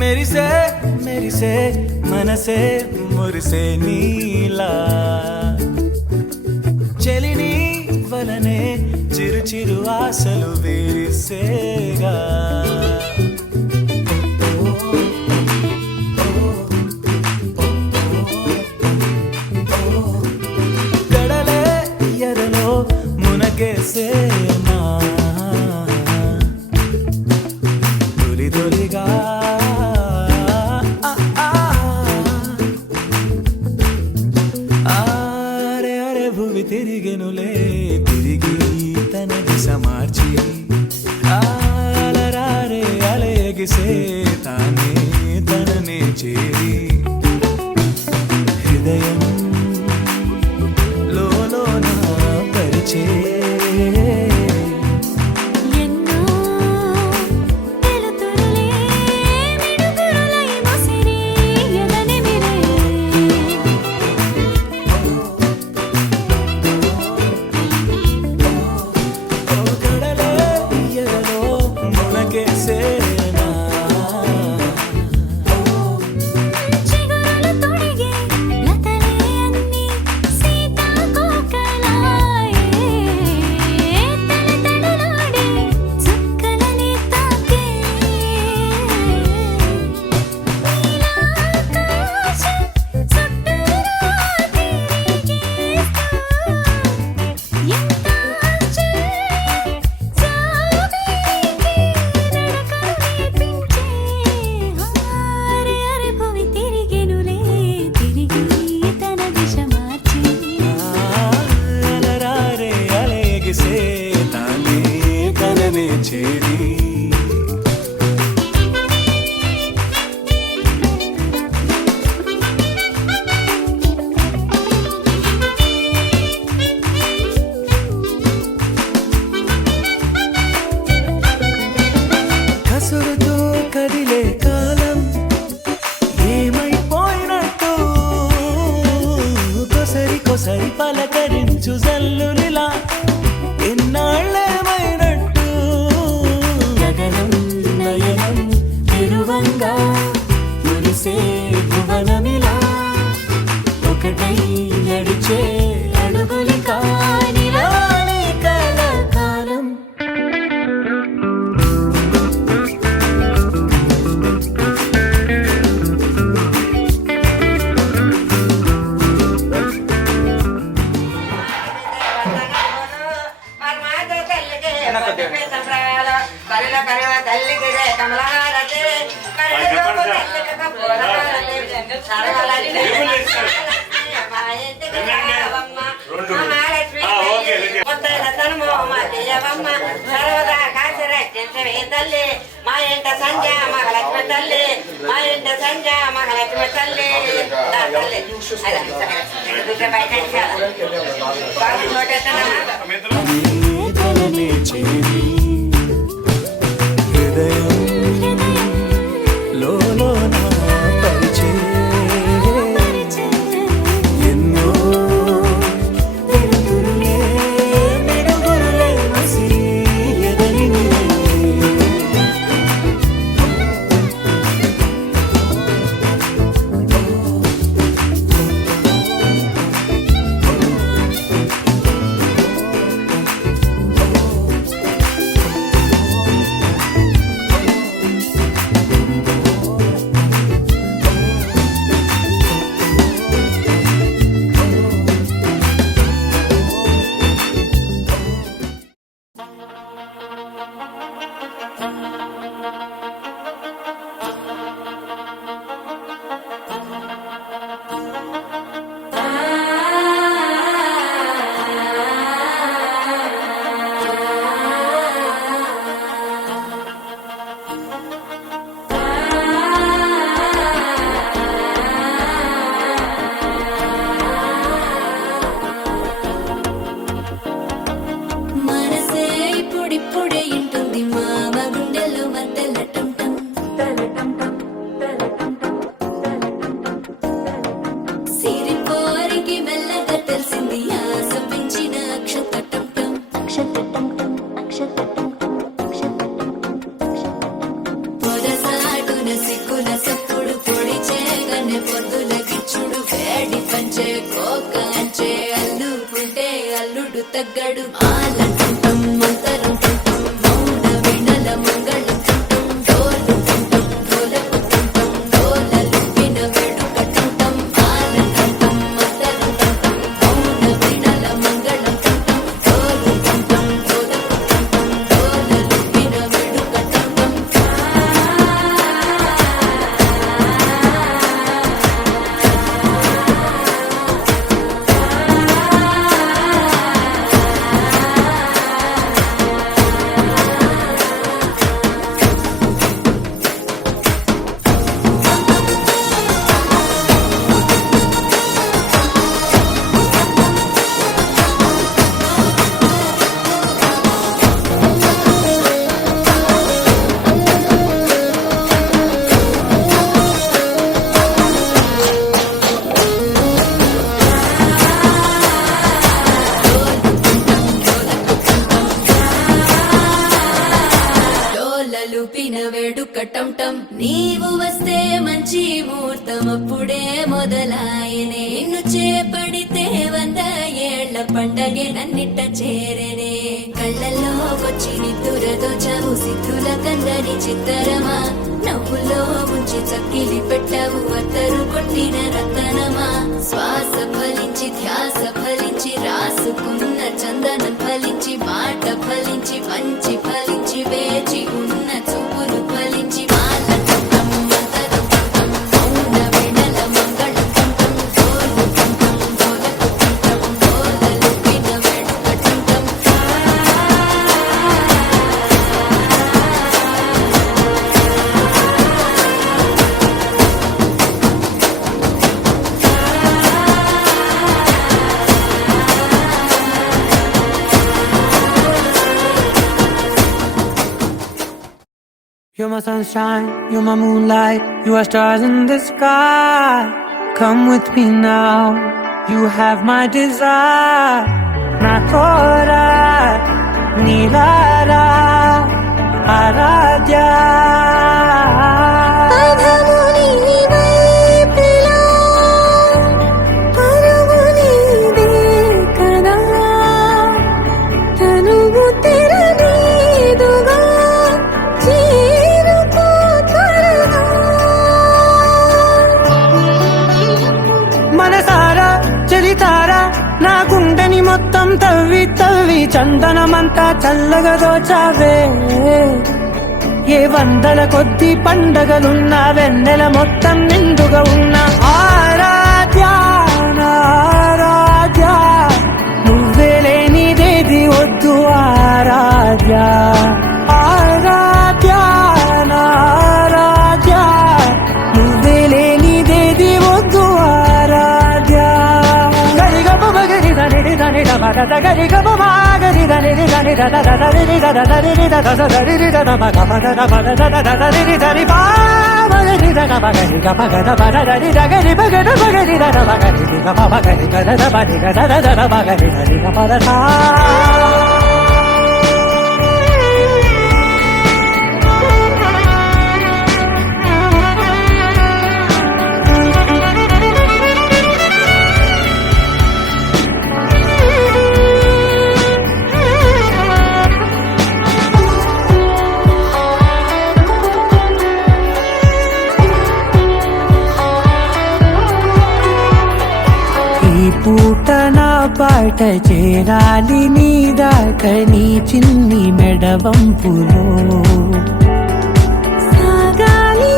మెరిసే మెరిసే మనసే మురిసే నీలా చెలిని వలనే చిరు చిరు ఆశలు విరిసేగా గడలే ఎదలో మునగేసేనా తొలి తొలిగా ఆరే అరే భూమి తిరిగెనులే తిరిగి తన దిశ మార్చి అలరారే అలయగిసే తానే తననే చేరి హృదయం లోన పరిచే కసురుతో కదిలే కాలం ఏమైపోయినట్టు కొసరి కొసరి పలకరించు జల్లులిలా ఎన్నాళ్ళేమైనట్టు గగనం నయనం తిరువంగా మురిసే భువనమిలా ఒకటై నడిచే అడుగులి కానిరాని కలకాలం సర్వదా కాశరక్షించవే తల్లి మా ఇంట సంజ మహాలక్ష్మి తల్లి మా ఇంట సంజ మహాలక్ష్మి తల్లి పొద్దుల గిచ్చుడు వేడి పంచే కోక అంచే అల్లుకుంటే అల్లుడు తగ్గడు ఆలంటుంటాం మంతరం తుంటాం మౌన వినల మంగళం తుంటాం డోలు తుంటాం డోలకు తుంటాం డోలలు విన వేడుక తుంటాం ఆలంటుంటాం మంతరం తుంటాం మౌన వినల మంగళం తుంటాం డోలు తుంటాం డోలకు తుంటాం డోలలు విన వేడుక తుంటాం డోలలు పిన వేడుకటంటం నీవు వస్తే మంచి ముహూర్తం అప్పుడే మొదలాయనే నిన్ను చేపడితే 100 ఏళ్ల పండగే నన్నిట్ట చేరనే కళ్ళల్లో వచ్చి నిద్దురతో చవు సిద్ధుల కందని చిత్తరమా నవ్వులో ఉంచి చక్కిలి పెట్టవు అత్తరు కొట్టిన రతనమా శ్వాస ఫలించి ధ్యాస ఫలించి రాసుకున్న చందనం ఫలించి మాట ఫలించి మంచి ఫలించి వేచి ఉన్న చూపులు ఫలించి మాల తంతం మంతరం తంతం మౌన వినల మంగళం తంతం డోలు తంతం డోలకు తంతం డోలలు విన వేడుక తంతం You're my sunshine, you're my moonlight, you are stars in the sky. Come with me now, you have my desire. Nakora, Nilara, Aradya. మనసారా చలితారా నా గుండెని మొత్తం తవ్వి తవ్వి చందనమంతా చల్లగా దోచావే ఏ వందల కొద్ది పండగలున్న వెన్నెల మొత్తం నిండుగా ఉన్న ఆరాధ్య నా ఆరాధ్య నువ్వే లేనిదేది వద్దు ఆరాధ్య ఆరాధ్య నా ఆరాధ్య నువ్వే లేనిదేది వద్దు ఆరాధ్య గరిగమ మగరి దని దని దమద గరిగమ మాగరి దని దని దద దరి దద దరి దద దరి దద మగ మగ మగ దద దరి దరి బా మగరి దద మగరి గమ గద బద దరి దగరి మగద మగరి దద మగరి గమ మగరి దద బది గద దద మగరి దరి గమ దద పూట నా పాట చేరాలి నీ దాకా నీ చిన్ని మెడవంపులో సాగాలి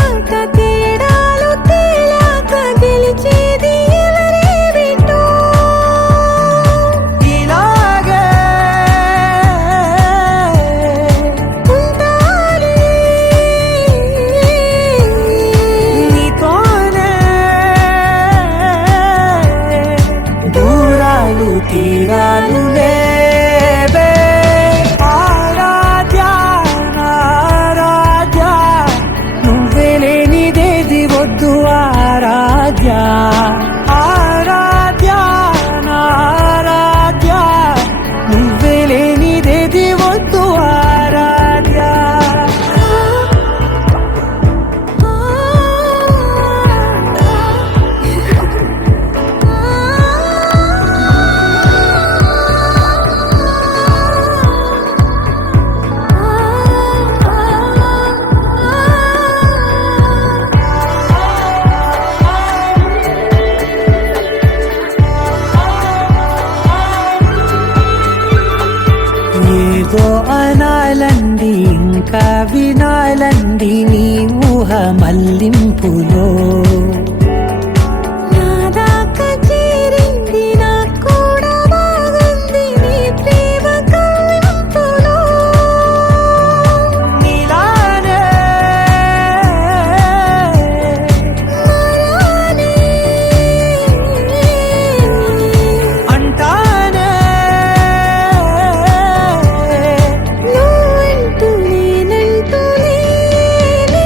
ఆట తేడాలు తేలాక గెలిచేది ఎవరేమిటో ఇలాగే ఉంటాలి నీతోనే దూరాలు తీరాలు లేవే ఆరాధ్య ఇంకా వినాలంది నీ ఊహ మల్లింపులో నాదాకా చేరింది నాకు కూడా బాగుంది నీ ప్రేమ కవింపులో నీలానే అంటానే నువ్వంటూ నేనంటూ లేనే.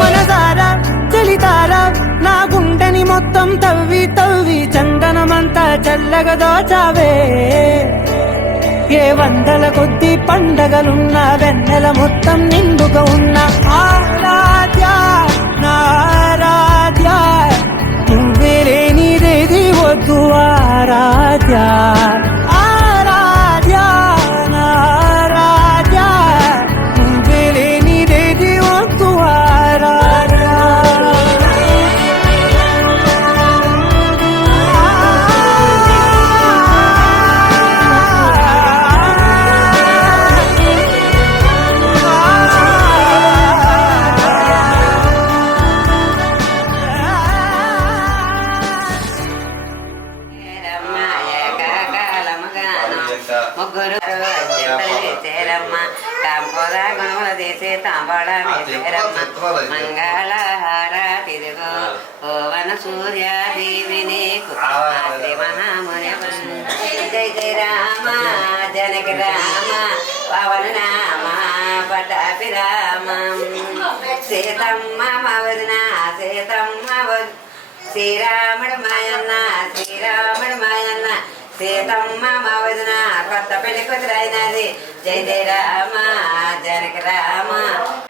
మనసారా చలితారా నా గుండెని మొత్తం తవ్వి తవ్వి చందనమంతా చల్లగా దోచావే ఏ వందల కొద్ది పండగలున్న వెన్నెల మొత్తం నిండుగా ఉన్న ఆరాధ్య నా ఆరాధ్య నువ్వే లేనిదేది వద్దు ఆరాధ్య ఆరాధ్య నా ఆరాధ్య నువ్వే లేనిదేది వద్దు ఆరాధ్య ముగ్గురు చేరమ్మ కాంపోద గుణముల తీసి తాంబాళ మంగళ హార తిరుగు ఓవన సూర్య దేవిని శ్రీ మహాముని జై జయ రామ జనకి రామ పవన నామ పటాపి రామ సీతమ్మ మవదిన సీతమ్మ శ్రీరాముడు మాయన్న శ్రీరాముడు మాయన్న సీతమ్మ మా వదిన కొత్త పెళ్లి కుదిరైనది జై జయ రామ జనక రామ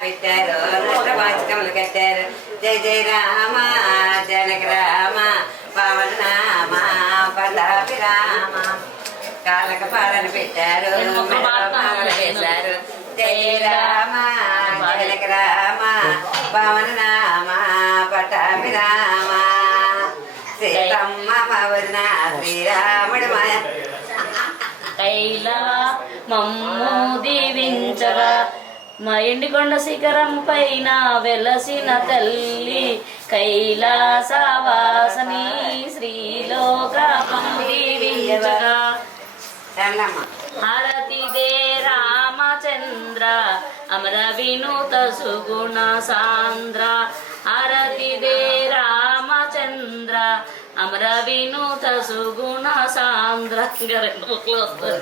పెట్టారు నష్ట వాచకములు కట్టారు జై జయ రామ జనక రామ పవన నామ పటాపి రామ కాళ్ళక పాలను పెట్టారు పాలన వేశారు జై జయ రామ జనక రామ పవన నామ పటాపి రామ సీతమ్మ మవదిన శ్రీరాముడు మాయ కైలా మమ్ము దీవించగా మా ఎండికొండ శిఖరం పైన వెలసిన తల్లి కైలాసవాసని శ్రీలోకం దీవించగా హారతి దే రామచంద్ర అమర వినూత సుగుణ సాంద్ర హారతి దే రామచంద్ర అమర వినూత సుగుణ సాంద్ర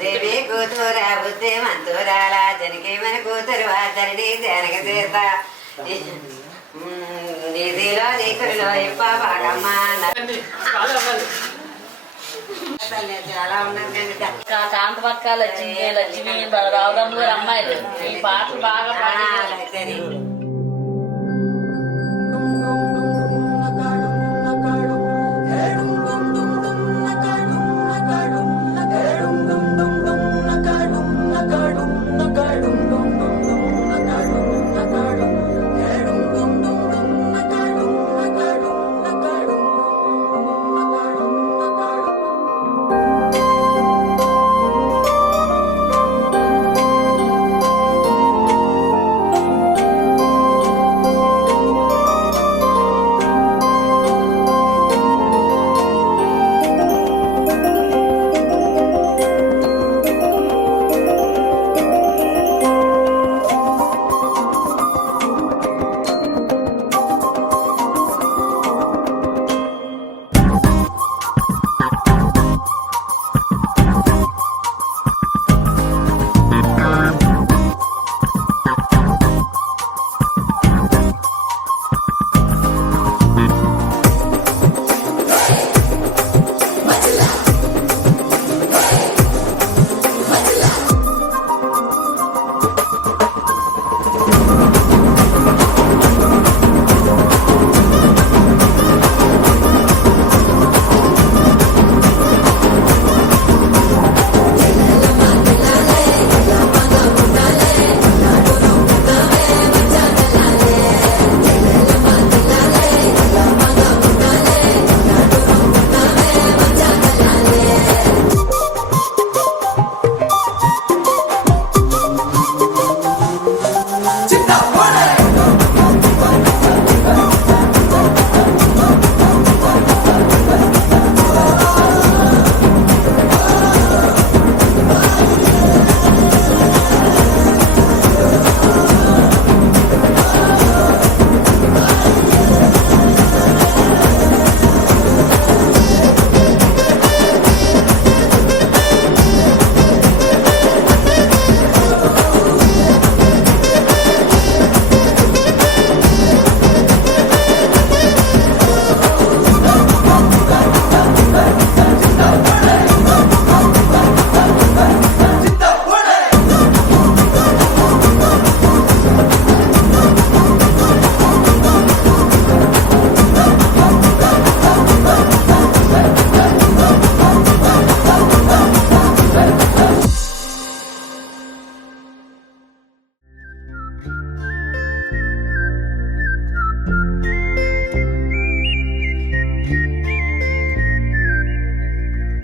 దేవి కూతుర బుద్ధి మంతురాల జనకి మన కూతురు వాదరిని జనక సీత నిధిలో నీకులో ఇప్ప బాగమ్మ చాలా ఉన్నది కాంత పక్క లక్ష్మి రావడం గారు అమ్మాయిలు ఈ పాటలు బాగా పాడారు.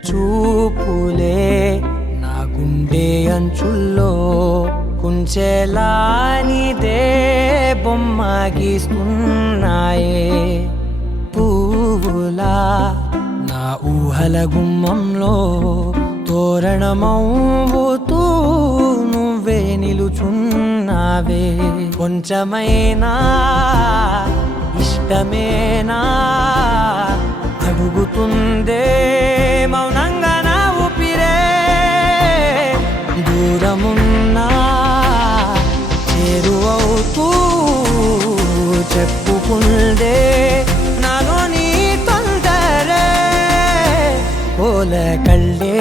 చూపులే నా గుండె అంచుల్లో కుంచెలా నీదే బొమ్మ గీస్తున్నాయే పువ్వులా నా ఊహల గుమ్మంలో తోరణమవుతూ నువ్వే నిలుచున్నావే కొంచెమైనా ఇష్టమేనా అడుగుతుందే మౌనంగా నా ఊపిరే దూరమున్నా చేరువవుతూ చెప్పుకుందే నాలో నీ తొందరే పోల కళ్ళే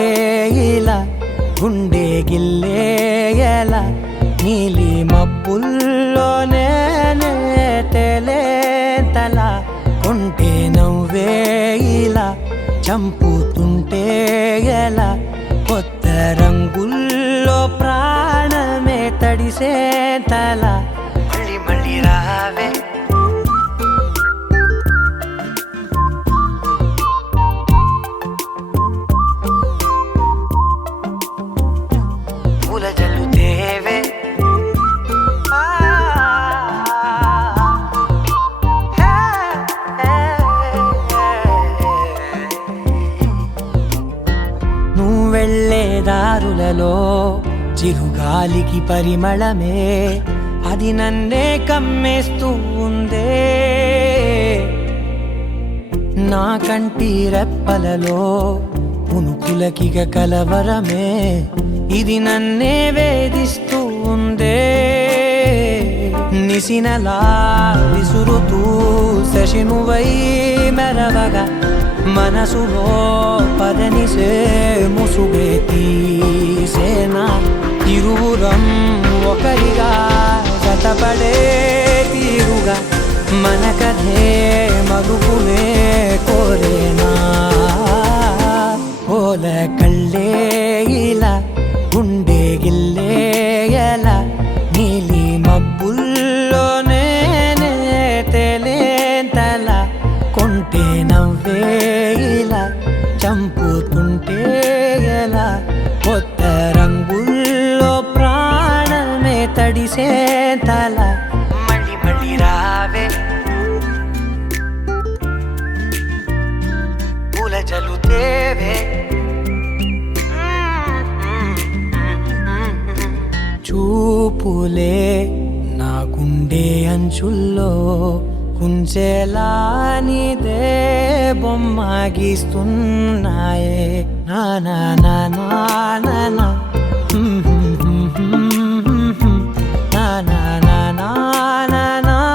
ఇలా గుండె గిల్లే ఎలా నీలి మబ్బుల్లోనే తేలేంతల కొంటే నవ్వే ఇలా చంపుతుంటే ఎలా కొత్త రంగుల్లో ప్రాణమే తడిసే తల మళ్ళీ మళ్ళీ రావే పూల జల్లుతేవే నువ్వెళ్ళే దారులలో చిరుగాలికి పరిమళమే అది నన్నే కమ్మేస్తూ ఉందే నా కంటి రెప్పలలో పునుకులకిగ కలవరమే ఇది నన్నే వేధిస్తూ ఉందే నిసినలా విసురుతూ శశినువై మెరవగా మనసులో పదనిసే ముసుగే తీసేనా ఇరువురం ఒకరిగా జతపడే తీరుగా మన కథే మరుపునే కోరేనా పోల కళ్ళే ఇలా గుండె గిల్లే ఎలా నీలి మబ్బుల్లోనే తేలేంతల కొంటే నవ్వే ఇలా చంపుతుంటే ఎలా కొత్త రంగుల్లో ప్రాణమే తడిసే తల మళ్ళీ మళ్ళీ రావే పూల జల్లుతేవే చూపులే నా గుండె అంచుల్లో కుంచెలా నీదే బొమ్మ గీస్తున్నాయే నా నా నా నా నా నా నా నా నా నా నా నా నా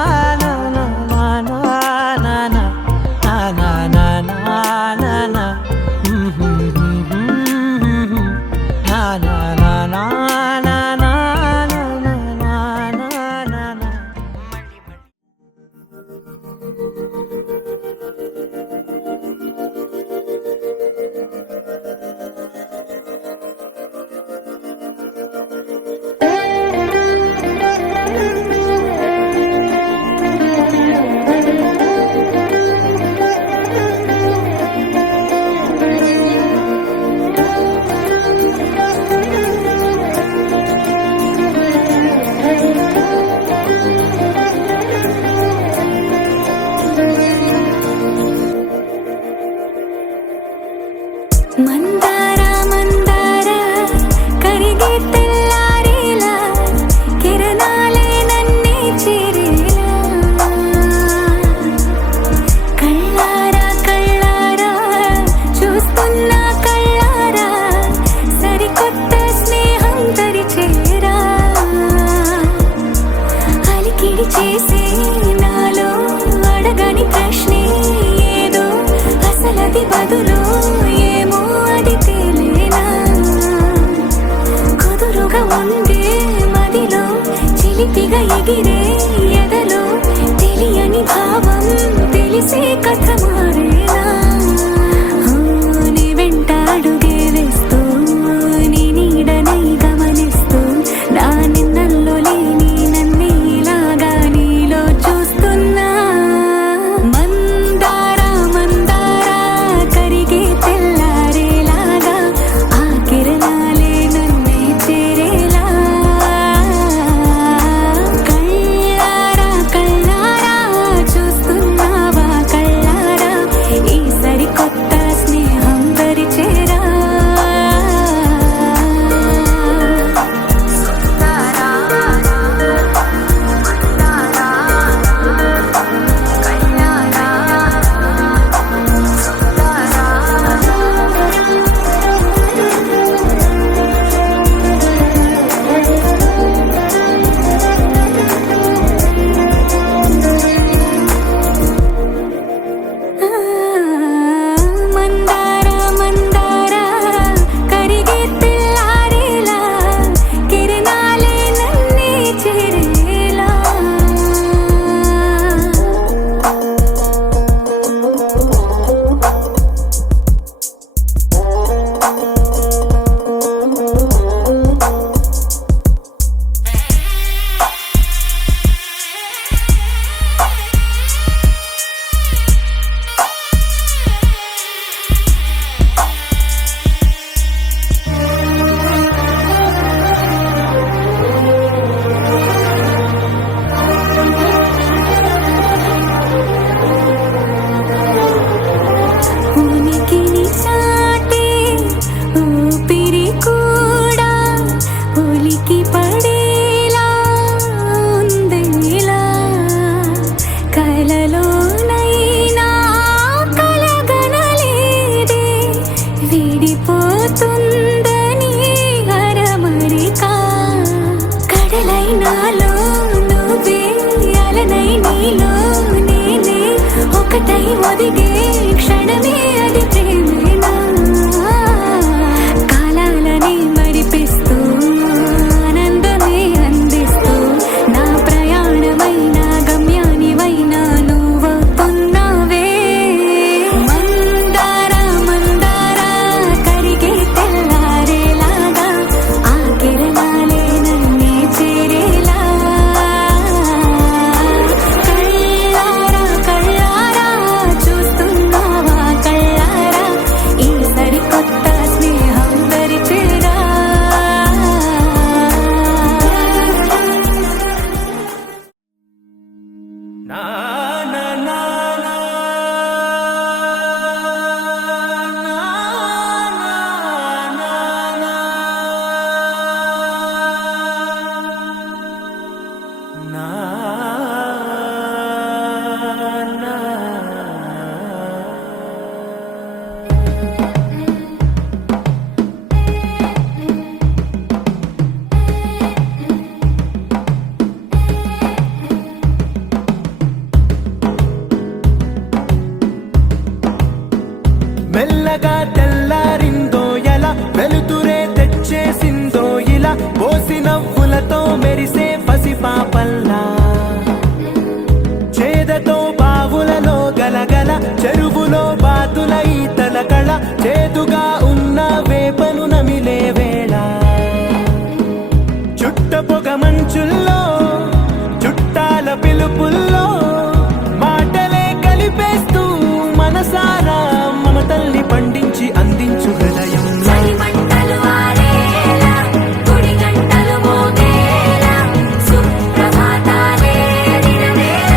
నా నా నా చలి చేసే నాలో అడగని ప్రశ్నే ఏదో అసలది బదులు ఏమో అది తేలేనా కుదురుగా ఉండే మదిలో చిలిపిగా ఎగిరే ఎదలో తెలియని భావం తెలిసే కథ మారేనా నీ వెంట అడుగే వేస్తూ నీ నీడనై గమనిస్తూ నా నిన్నల్లో లేని నన్నే ఇలాగా నీలో చూస్తున్నా మందారా మందారా కరిగే తెల్లారేలాగా ఆ కిరణాలే నన్నే చేరేలా కళ్ళారా కళ్ళారా చూస్తున్నావా కళ్ళారా ఈ సరికొత్త స్నేహం పరిచేరా మందారా మందారా కరిగే తెల్లారేలా కిరణాలే నన్నే చేరేలా ఉనికిని చాటే ఊపిరి కూడా ఉలికి పడేలా ఉందేలా కలలోనైనా కలగనలేదే విడిపోతుందని అరమరిక కడలైనాలో నువ్వే అలనై నీలో నేనే ఒకటై ఒదిగే క్షణమే అది ప్రేమేనా కాలాలని మరిపిస్తూ ఆనందమే అందిస్తూ నా ప్రయాణమైన గమ్యానివైనా నువ్వవుతున్నావే మందారా మందారా కరిగే తెల్లారేలాగా ఆ కిరణాలే నన్నే చేరేలా కళ్ళారా కళ్ళారా చూస్తున్నావా కళ్ళారా ఈ సరికొత్త స్నేహం పరిచేరా నా నా నా నా నా మెల్లగా తెల్లారిందో ఎలా వెలుతురే తెచ్చేసిందో ఇలా పోసి నవ్వులతో మెరిసే పసిపాపల్లా చేదతో బావులలో గలగల చెరువులో బాతుల ఈతల కళ చేదుగా ఉన్న వేపను నమిలే వేళ చుట్ట పొగ మంచుల్లో చుట్టాల పిలుపుల్లో మాటలే కలిపేస్తూ మనసారా మమతల్ని పండించి అందించు హృదయం చలిమంటలు ఆరేలా గుడి గంటలు మోగేలా సుప్రభాతాలే దినవేళ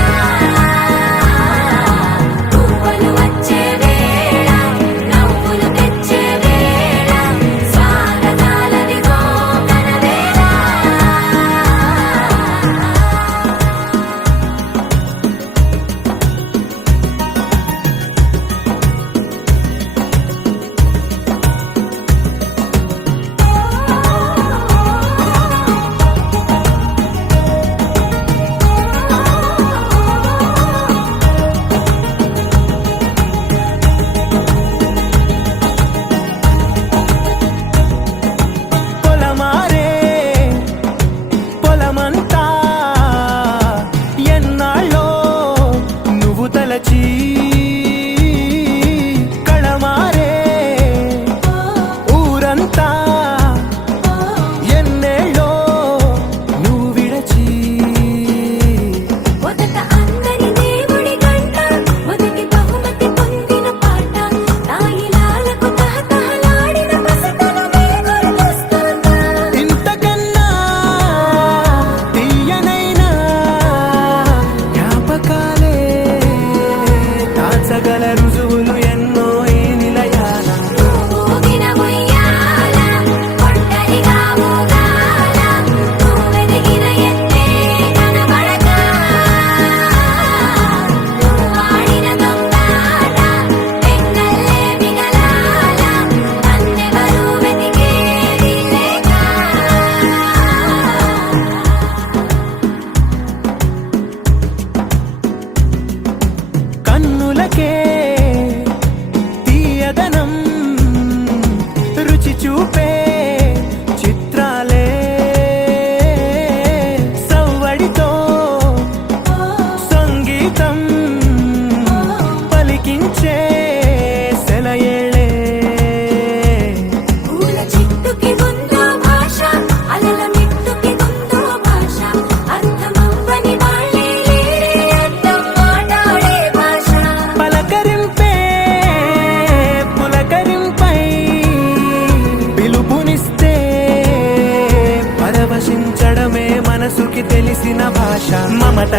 పూపలు వచ్చే వేళ నవ్వులు తెచ్చే వేళ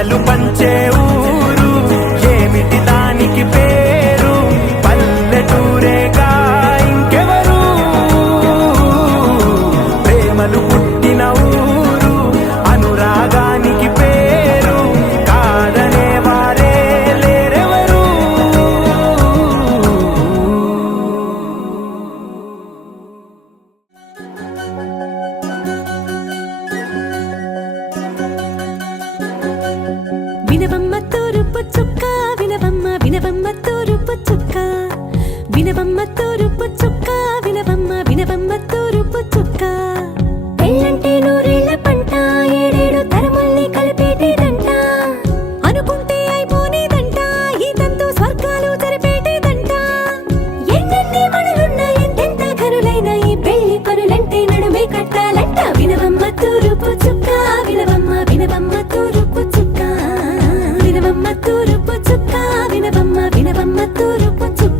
పాటలు పంచే ఊరు ఏమిటి దానికి పేరు పల్లెటూరేగా ఇంకెవరు ప్రేమలు పుట్టిన ఊరు అనురాగానికి పేరు కాదనే వారే లేరెవరు వినవమ్మ తూరుపు చుక్క వినవమ్మ వినవమ్మ తూరుపు చుక్క వినవమ్మ తూరుపు చుక్క వినవమ్మ వినవమ్మ తూరుపు చుక్క పెళ్ళంటే నూరేళ్ల పంట ఏడేడు తరముల్ని కలిపేటేదంట అనుకుంటే అయిపోనేదంట ఈ తంతు స్వర్గాలు జరిపేటేదంట ఎన్నెన్ని మనులున్న ఎంతెంత ఘనులైన ఈ పెళ్లి పనులంటే నడుమే కట్టాలంట వినవమ్మ తూరుపు చుక్క వినవమ్మ వినవమ్మ తూరుపు చుక్క వినవమ్మ తూరుపు చుక్క వినవమ్మ వినవమ్మ తూరుపు చుక్క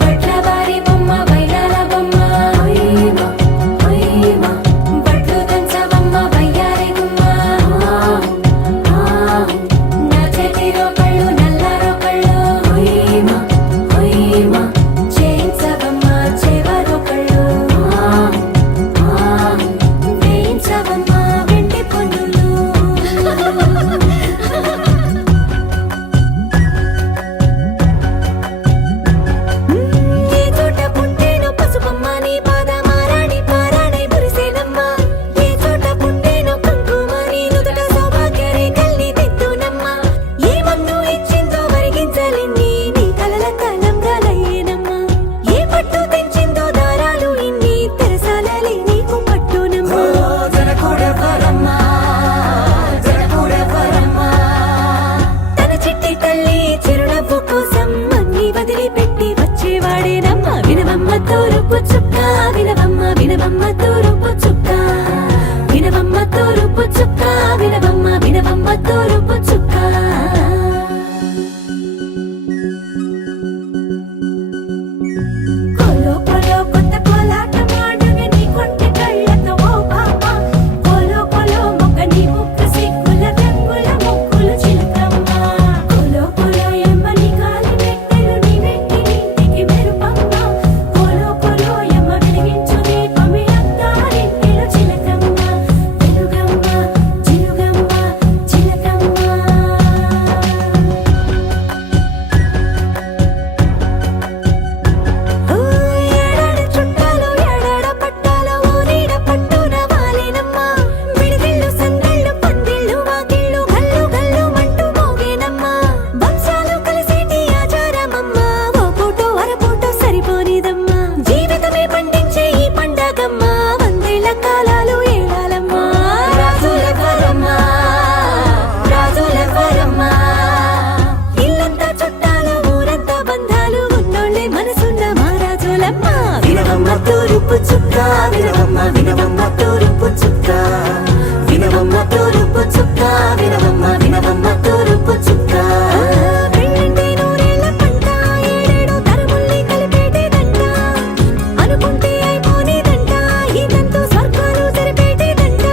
బట్లవారి బొమ్మ వైరాల బొమ్మ ఓయమ్మ ఓయమ్మ బట్లు దంచవమ్మ వయ్యారి గుమ్మ నా చేతిలో కళ్ళు నల్లారో కళ్ళు ఓయమ్మ ఓయమ్మ చేయించవమ్మ చేవరో కళ్ళు వేయించవమ్మ వెండి పొన్నులు ఏ చోట పుట్టేనో పసుపమ్మ నీ పాద మారాణి పారాణై మురిసేనమ్మ ఏ చోట పుట్టేనో కుంకుమ నీ నుదుట సౌభాగ్య రేఖల్ని దిద్దునమ్మ ఏ మన్ను ఇచ్చిందో వరిగించలిన్ని నీ కలల కలంగాలయ్యేనమ్మ ఏ పట్టు తెంచిందో దారాలు ఇన్ని తెరసాలలి నీకు పట్టునమ్మ జనకూడెవరమ్మా జనకూడెవరమ్మా తన చిట్టి తల్లి చిరునవ్వు కోసం అన్ని వదిలిపెట్టి వచ్చేవాడేనమ్మ వినవమ్మ తూరుపు చుక్క వినవమ్మ వినవమ్మ తూరుపు చుక్క వినవమ్మ తూరుపు చుక్క వినవమ్మ వినవమ్మ తూరుపు చుక్క కోలో కోలో కొత్త కోలాటం ఆడగ నీ కొంటె కళ్ళతో ఓ బామ్మ కోలో కోలో మొక్క నీ ముక్క సిగ్గుల రంగుల ముక్కులు చిలకమ్మ కోలో కోలో ఎమ్మ నీ కాలి మెట్టెలు నీ వెంటి ఇంటికి మెరుపమ్మ కోలో కోలో ఎమ్మ వెలిగించు దీపమి అత్తారింటిలో చిలకమ్మ వెలుగమ్మ చిలుగమ్మ చిలకమ్మ ఏడాడ చుట్టాలు ఏడాడ పట్టాలు ఊరీడ పట్టున వాలేనమ్మ విడిదిళ్ళు సందళ్ళు పందిళ్ళు వాకిళ్ళు గల్లు గల్లు మంటూ మోగేనమ్మ వంశాలు కలిసేటి ఆచారమమ్మ ఓ పూటో అరపూటో సరిపోనిదమ్మ జీవితమే పండించే ఈ పండగమ్మ వందేళ్ల కాలాలు ఏలాలమ్మ రాజులెవరమ్మ రాజులెవరమ్మ ఇల్లంతా చుట్టాలు ఊరంతా బంధాలు ఉన్నోళ్ళే మనసున్న మహారాజులమ్మ వినవమ్మ తూరుపు చుక్క వినవమ్మ వినవమ్మ తూరుపు చుక్క వినవమ్మ తూరుపు చుక్క వినవమ్మ వినవమ్మ తూరుపు చుక్క పెళ్ళంటే నూరేళ్ల పంట ఏడేడు తరముల్ని కలిపేటేదంట అనుకుంటే అయిపోనేదంట ఈ తంతు స్వర్గాలు జరిపేటేదంట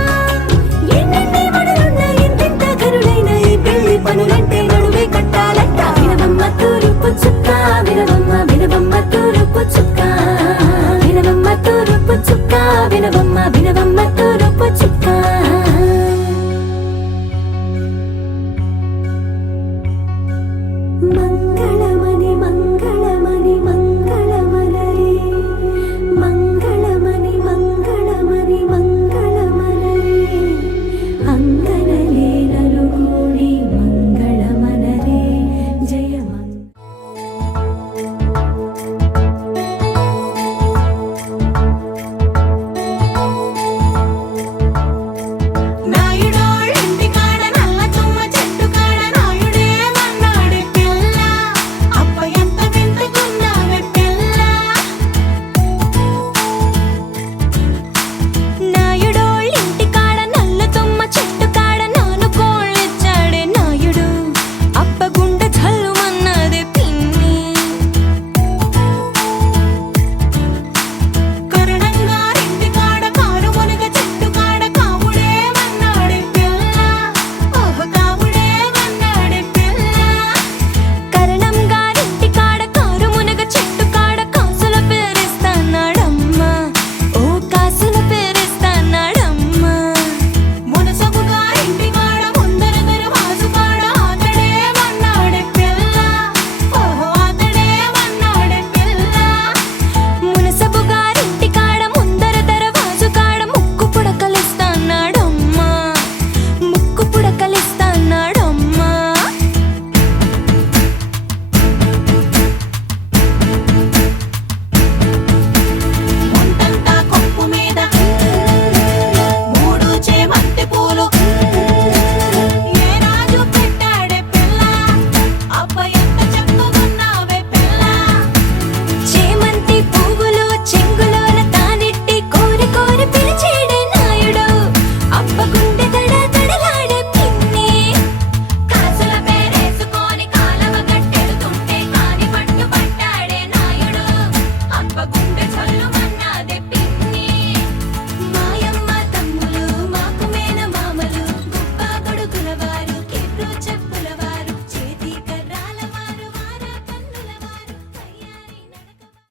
ఎన్నెన్ని మనులున్న ఎంతెంత ఘనులైన ఈ పెళ్లి పనులంటే నడువే కట్టాలంట వినవమ్మ తూరుపు చుక్క వినవమ్మ వినవమ్మ తూరుపు చుక్క